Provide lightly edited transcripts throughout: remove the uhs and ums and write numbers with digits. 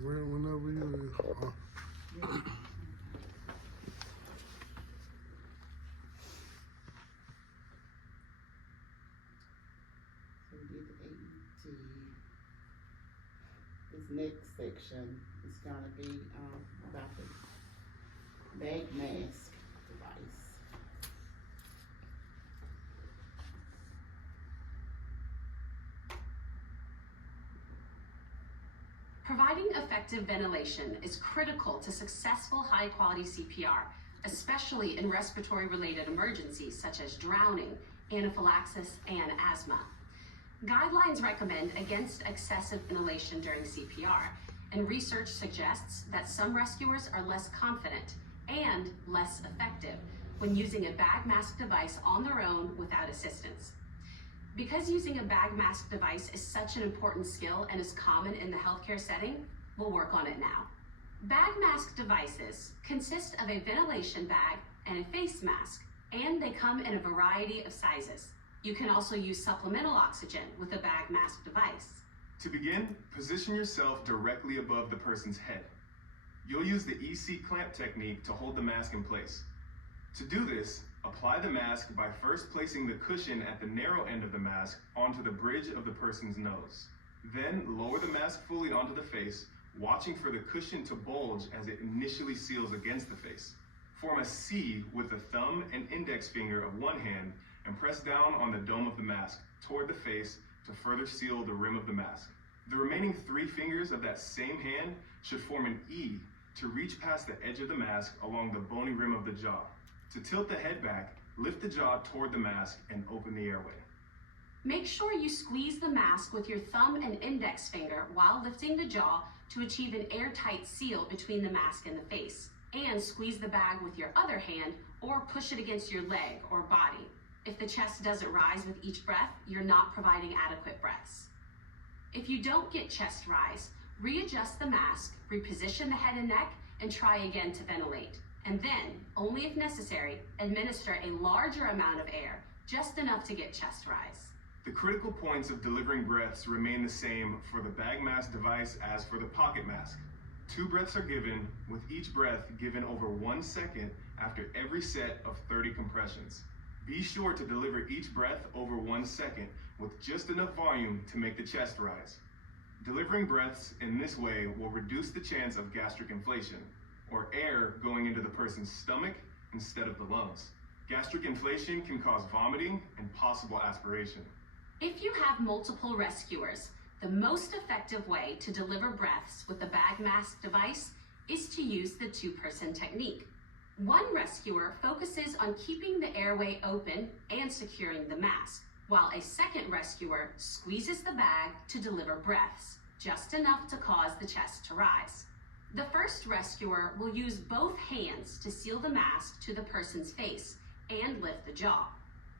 Whenever you So we did the AET. This next section is gonna be about the bag mask device. Providing effective ventilation is critical to successful high-quality CPR, especially in respiratory-related emergencies such as drowning, anaphylaxis, and asthma. Guidelines recommend against excessive ventilation during CPR, and research suggests that some rescuers are less confident and less effective when using a bag mask device on their own without assistance. Because using a bag mask device is such an important skill and is common in the healthcare setting, we'll work on it now. Bag mask devices consist of a ventilation bag and a face mask, and they come in a variety of sizes. You can also use supplemental oxygen with a bag mask device. To begin, position yourself directly above the person's head. You'll use the EC clamp technique to hold the mask in place. To do this, apply the mask by first placing the cushion at the narrow end of the mask onto the bridge of the person's nose. Then lower the mask fully onto the face, watching for the cushion to bulge as it initially seals against the face. Form a C with the thumb and index finger of one hand and press down on the dome of the mask toward the face to further seal the rim of the mask. The remaining 3 fingers of that same hand should form an E to reach past the edge of the mask along the bony rim of the jaw. To tilt the head back, lift the jaw toward the mask and open the airway. Make sure you squeeze the mask with your thumb and index finger while lifting the jaw to achieve an airtight seal between the mask and the face. And squeeze the bag with your other hand or push it against your leg or body. If the chest doesn't rise with each breath, you're not providing adequate breaths. If you don't get chest rise, readjust the mask, reposition the head and neck, and try again to ventilate. And then, only if necessary, administer a larger amount of air, just enough to get chest rise. The critical points of delivering breaths remain the same for the bag mask device as for the pocket mask. 2 breaths are given, with each breath given over 1 second after every set of 30 compressions. Be sure to deliver each breath over 1 second with just enough volume to make the chest rise. Delivering breaths in this way will reduce the chance of gastric inflation, or air going into the person's stomach instead of the lungs. Gastric inflation can cause vomiting and possible aspiration. If you have multiple rescuers, the most effective way to deliver breaths with the bag mask device is to use the 2-person technique. One rescuer focuses on keeping the airway open and securing the mask, while a second rescuer squeezes the bag to deliver breaths, just enough to cause the chest to rise. The first rescuer will use both hands to seal the mask to the person's face and lift the jaw.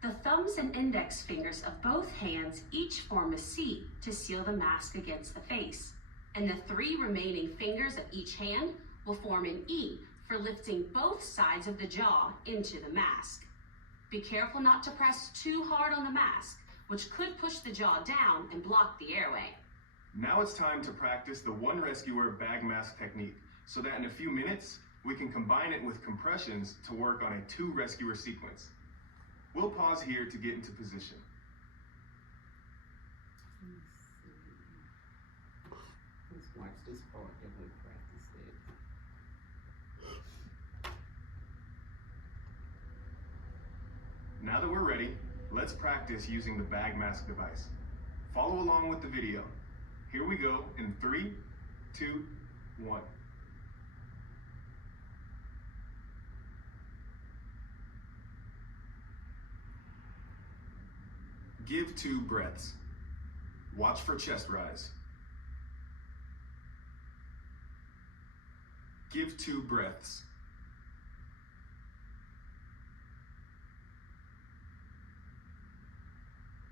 The thumbs and index fingers of both hands each form a C to seal the mask against the face, and the 3 remaining fingers of each hand will form an E for lifting both sides of the jaw into the mask. Be careful not to press too hard on the mask, which could push the jaw down and block the airway. Now it's time to practice the 1 rescuer bag mask technique, so that in a few minutes, we can combine it with compressions to work on a 2 rescuer sequence. We'll pause here to get into position. Let's watch this part that we practiced it. Now that we're ready, let's practice using the bag mask device. Follow along with the video. Here we go in 3, 2, 1. Give 2 breaths. Watch for chest rise. Give 2 breaths.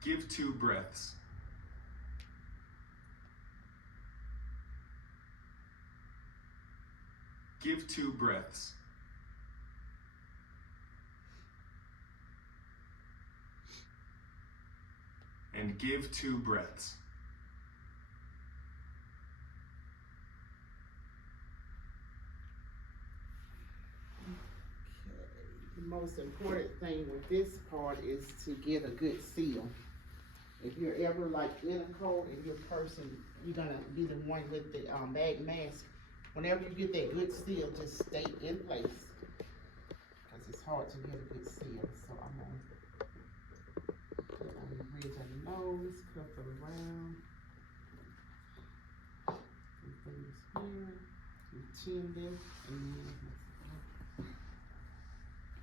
Give 2 breaths. Give 2 breaths. And give 2 breaths. most important thing with this part is to get a good seal. If you're ever like in a cold and your person, you're gonna be the one with the bag mask. Whenever you get that good seal, just stay in place. Cause it's hard to get a good seal. So I'm gonna put on the bridge of the nose, cuff it around. Some fingers here, some chin lift, and then